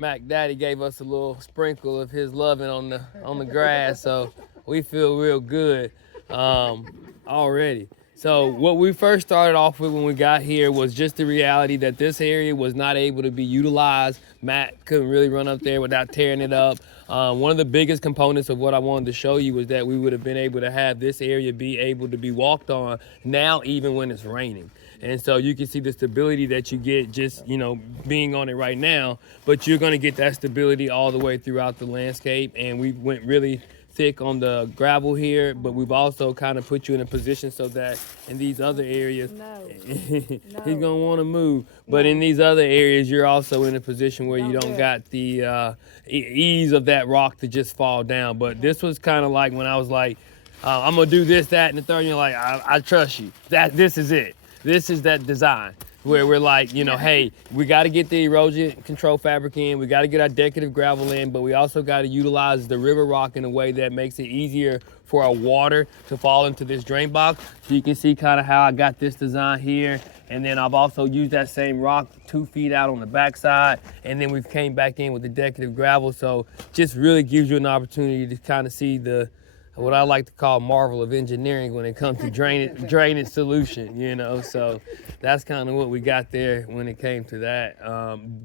Mac Daddy gave us a little sprinkle of his loving on the grass, so we feel real good already. So what we first started off with when we got here was just the reality that this area was not able to be utilized. Matt couldn't really run up there without tearing it up. One of the biggest components of what I wanted to show you was that we would have been able to have this area be able to be walked on now, even when it's raining. And so you can see the stability that you get just, being on it right now, but you're gonna get that stability all the way throughout the landscape. And we went really thick on the gravel here, but we've also kind of put you in a position so that in these other areas, he's gonna wanna move, but in these other areas, you're also in a position where you don't got the ease of that rock to just fall down. But this was kind of like when I was like, I'm gonna do this, that, and the third, and you're like, I trust you. This is it. This is that design where we're like, hey, we got to get the erosion control fabric in, we got to get our decorative gravel in, but we also got to utilize the river rock in a way that makes it easier for our water to fall into this drain box. So you can see kind of how I got this design here. And then I've also used that same rock 2 feet out on the backside. And then we've came back in with the decorative gravel. So just really gives you an opportunity to kind of see what I like to call marvel of engineering when it comes to drainage solution, so that's kind of what we got there when it came to that.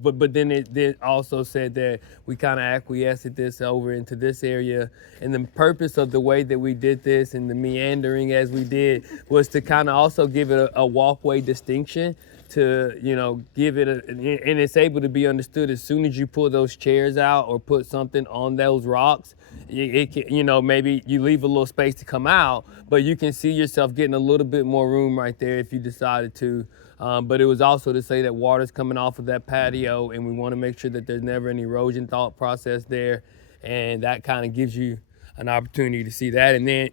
But then it also said that we kind of acquiesced this over into this area, and the purpose of the way that we did this and the meandering as we did was to kind of also give it a walkway distinction, to give it and it's able to be understood as soon as you pull those chairs out or put something on those rocks. It can, maybe you leave a little space to come out, but you can see yourself getting a little bit more room right there if you decided to. But it was also to say that water's coming off of that patio, and we want to make sure that there's never an erosion thought process there, and that kind of gives you an opportunity to see that. And then,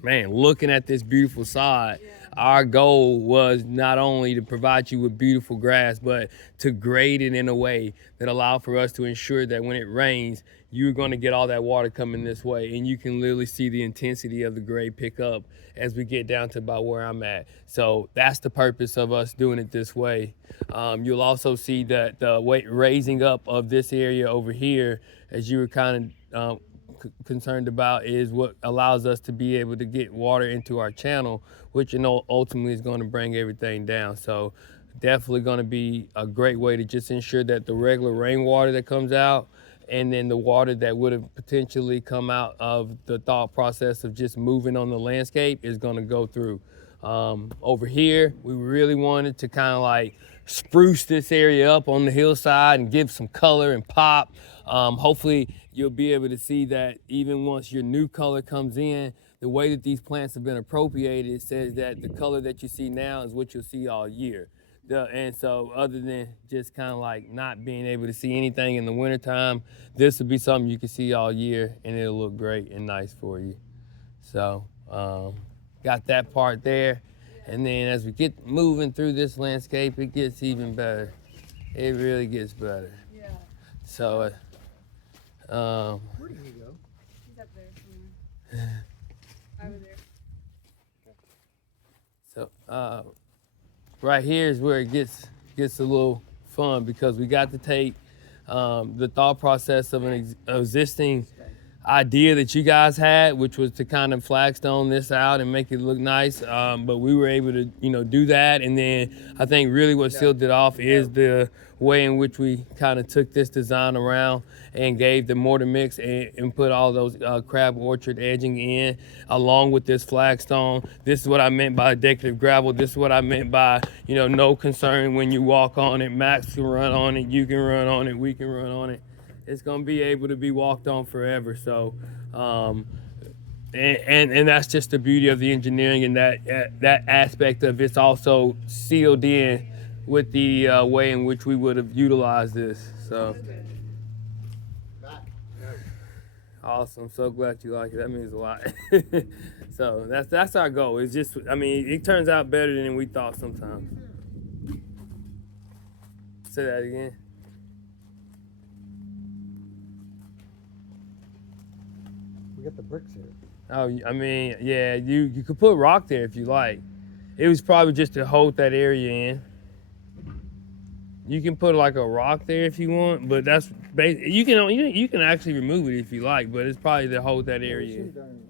man, looking at this beautiful side, our goal was not only to provide you with beautiful grass, but to grade it in a way that allowed for us to ensure that when it rains, you're going to get all that water coming this way. And you can literally see the intensity of the grade pick up as we get down to about where I'm at. So that's the purpose of us doing it this way. You'll also see that the raising up of this area over here, as you were kind of concerned about, is what allows us to be able to get water into our channel, which ultimately is going to bring everything down. So definitely going to be a great way to just ensure that the regular rainwater that comes out and then the water that would have potentially come out of the thought process of just moving on the landscape is going to go through. Over here, we really wanted to kind of like spruce this area up on the hillside and give some color and pop. Hopefully you'll be able to see that even once your new color comes in, the way that these plants have been appropriated, it says that the color that you see now is what you'll see all year. And so other than just kind of like not being able to see anything in the wintertime, this will be something you can see all year and it'll look great and nice for you. So got that part there. And then as we get moving through this landscape, it gets even better. It really gets better. Yeah. So, Where did he go? He's up there somewhere. Over there. So, right here is where it gets a little fun, because we got to take the thought process of an existing idea that you guys had, which was to kind of flagstone this out and make it look nice. But we were able to, do that. And then I think really what sealed it off is the way in which we kind of took this design around and gave the mortar mix and put all those crab orchard edging in along with this flagstone. This is what I meant by decorative gravel. This is what I meant by, no concern when you walk on it. Max can run on it, you can run on it, we can run on it. It's gonna be able to be walked on forever. So, and that's just the beauty of the engineering, and that aspect of it's also sealed in with the way in which we would have utilized this. So, awesome. So glad you like it. That means a lot. So that's our goal. It's just, it turns out better than we thought sometimes. Say that again. We got the bricks here. Oh, yeah, you could put rock there if you like. It was probably just to hold that area in. You can put like a rock there if you want, but that's you can actually remove it if you like, but it's probably to hold that area. Shoot it down.